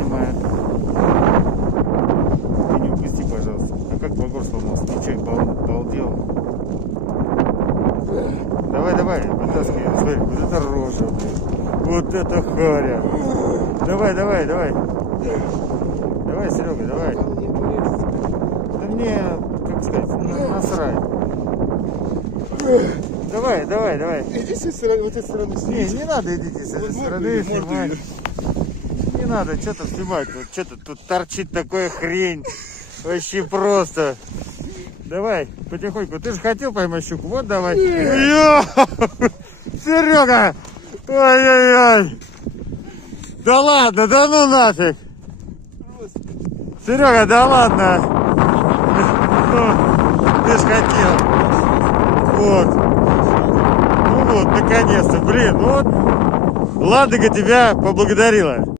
снимаю. Ты не упусти, пожалуйста. А как багор сломался? Ничего, балдел. Давай, давай, вытаскивай. Смотри, вот это рожа, блин. Вот это харя. Давай, давай, давай. Давай, Серега, давай. Да мне, как сказать, насрать. Давай, давай, давай. Иди с этой стороны, вот этой стороны снимай. Не надо, идите с этой стороны снимать. Не надо что-то снимать. Вот что-то тут торчит такая хрень. Вообще просто. Давай, потихоньку. Ты же хотел поймать щуку. Вот давай. Серега! Ой-ой-ой! Да ладно, да ну нафиг! Серега, да ладно! Ну, ты ж хотел. Вот. Ну вот, наконец-то, блин, вот. Ладога тебя поблагодарила.